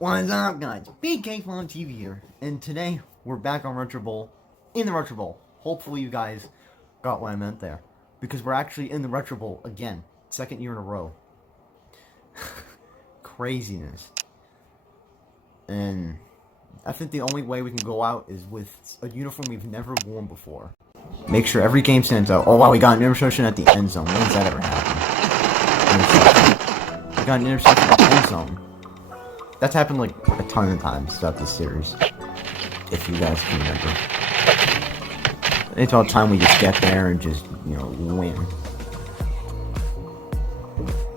What's up, guys? EP.14 TV here, and today we're back on Retro Bowl, in the Retro Bowl. Hopefully you guys got what I meant there, because we're actually in the Retro Bowl again, second year in a row. Craziness. And I think the only way we can go out is with a uniform we've never worn before. Make sure every game stands out. Oh wow, we got an interception at the end zone. When does that ever happen? We got an interception at the end zone. That's happened like a ton of times throughout this series, if you guys can remember. It's about time we just get there and just, you know, win.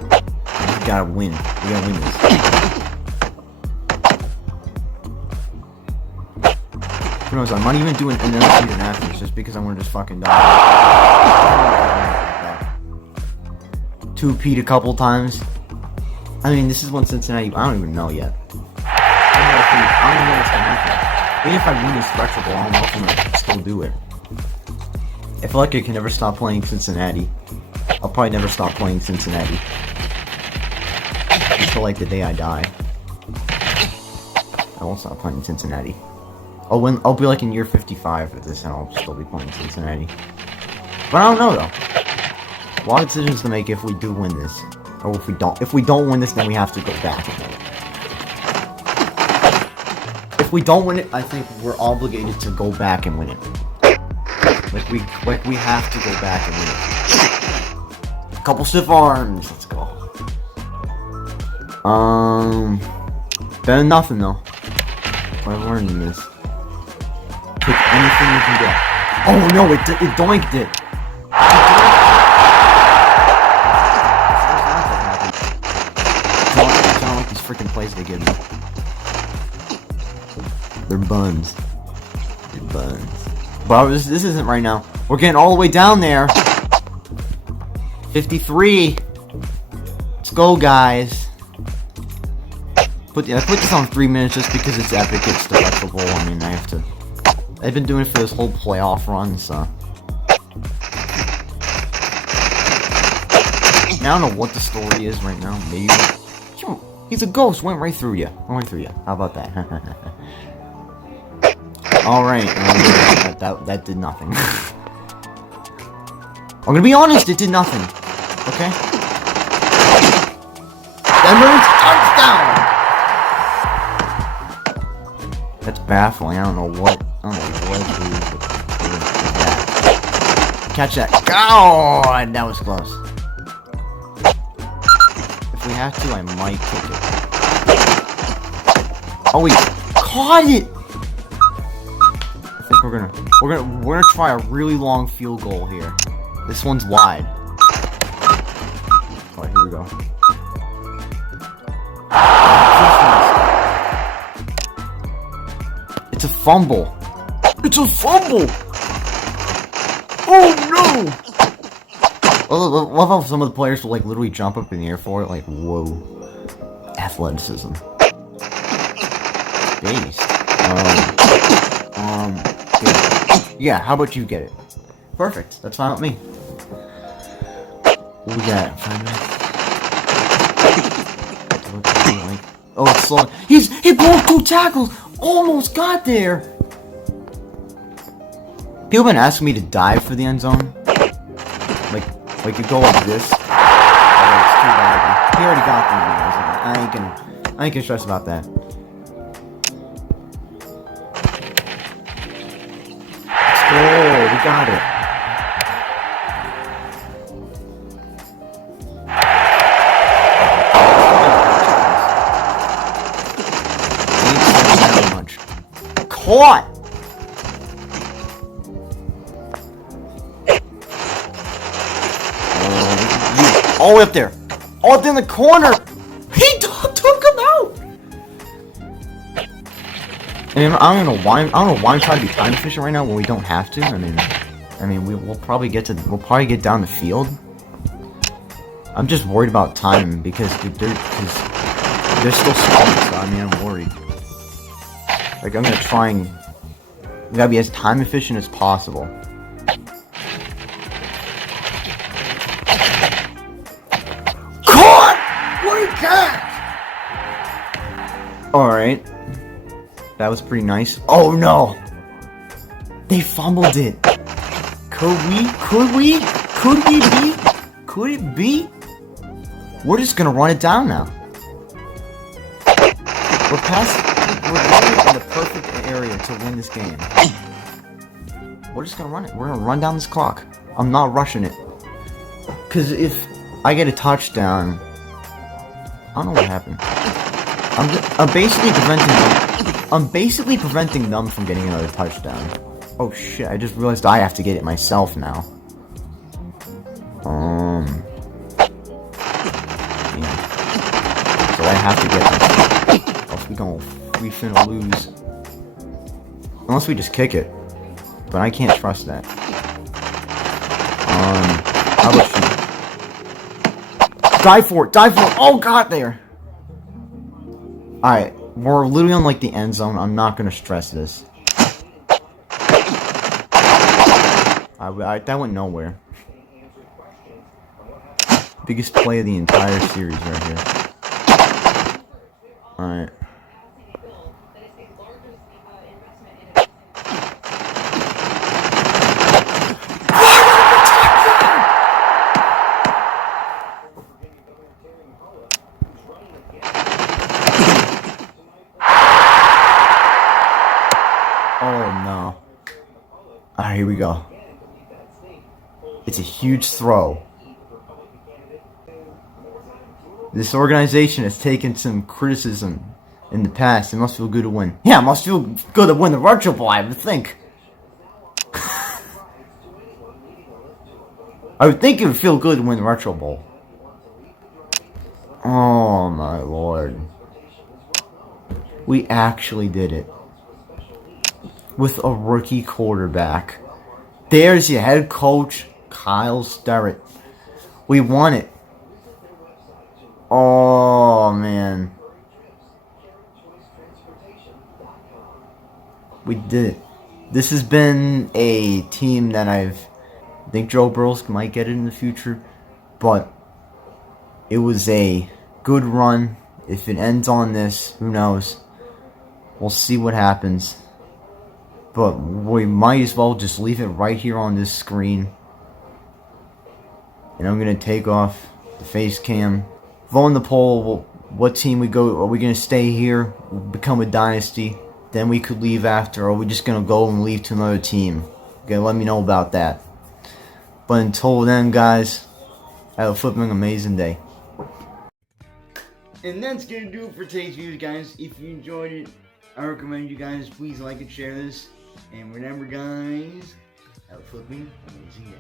We gotta win. We gotta win this. Who knows, I might even do another season after this just because I want to just fucking die. 2P'd a couple times. I mean, this is one Cincinnati. I don't even know yet. I don't know what's gonna happen. Even if I win this Retro Bowl, I don't know if I'm gonna still do it. I feel like I can never stop playing Cincinnati. I'll probably never stop playing Cincinnati until like the day I die. I won't stop playing Cincinnati. I'll be like in year 55 of this, and I'll still be playing Cincinnati. But I don't know though. A lot of decisions to make if we do win this. Or if we don't. If we don't win this, then we have to go back and win it. If we don't win it, I think we're obligated to go back and win it. Like we have to go back and win it. Couple stiff arms. Let's go. Better than nothing though. What I'm learning is take anything you can get. Oh no! It doinked it. Freaking plays they give me. They're buns. They're buns. But this isn't right now. We're getting all the way down there. 53. Let's go, guys. I put this on 3 minutes just because it's epic. It's the Retro Bowl. I mean, I've been doing it for this whole playoff run, so. I don't know what the story is right now. Maybe. He's a ghost. Went right through you. How about that? All right. That did nothing. I'm gonna be honest. It did nothing. Okay. Denver's touchdown. That's baffling. I don't know what to do with that. Catch that. God, that was close. If we have to, I might kick it. Oh, we caught it! I think we're gonna try a really long field goal here. This one's wide. Alright, here we go. It's a fumble. It's a fumble! Oh no! I love how some of the players will like literally jump up in the air for it. Like, whoa. Athleticism. Based. Yeah, how about you get it? Perfect. That's fine with me. What we got? 5 minutes? Oh, it's slow. He broke 2 tackles! Almost got there! People have been asking me to dive for the end zone. Like you go like this. Oh, it's too loud. He already got them. I ain't gonna stress about that. Let's go. We got it. Ain't much. Caught. All the way up there. All up there in the corner. He took him out. And I don't know why I'm trying to be time efficient right now when we don't have to. I mean we'll probably get down the field. I'm just worried about time because they're still small, so I mean I'm worried. Like I'm gonna try and we gotta be as time efficient as possible. What a catch! Alright. That was pretty nice. Oh no! They fumbled it! Could it be? We're just gonna run it down now. We're going in the perfect area to win this game. We're just gonna run it. We're gonna run down this clock. I'm not rushing it. Cause if I get a touchdown, I don't know what happened. I'm basically preventing them from getting another touchdown. Oh shit, I just realized I have to get it myself now. Yeah. So I have to get it. Else we finna lose. Unless we just kick it. But I can't trust that. How about you? Dive for it! Oh god, there! Alright, we're literally on like the end zone. I'm not gonna stress this. That went nowhere. Biggest play of the entire series right here. Alright. Oh no. Alright, here we go. It's a huge throw. This organization has taken some criticism in the past. It must feel good to win. Yeah, it must feel good to win the Retro Bowl, I would think. I would think it would feel good to win the Retro Bowl. Oh my lord. We actually did it. With a rookie quarterback. There's your head coach, Kyle Starrett. We won it. Oh man. We did it. This has been a team that I think Joe Burrow might get it in the future, but it was a good run. If it ends on this, who knows? We'll see what happens. But we might as well just leave it right here on this screen. And I'm going to take off the face cam. Vote in the poll, what team we go. Are we going to stay here, become a dynasty, then we could leave after, or are we just going to go and leave to another team? Okay, let me know about that. But until then, guys, have a flipping amazing day. And that's going to do it for today's video, guys. If you enjoyed it, I recommend you guys please like and share this. And remember, guys, have a flipping amazing day.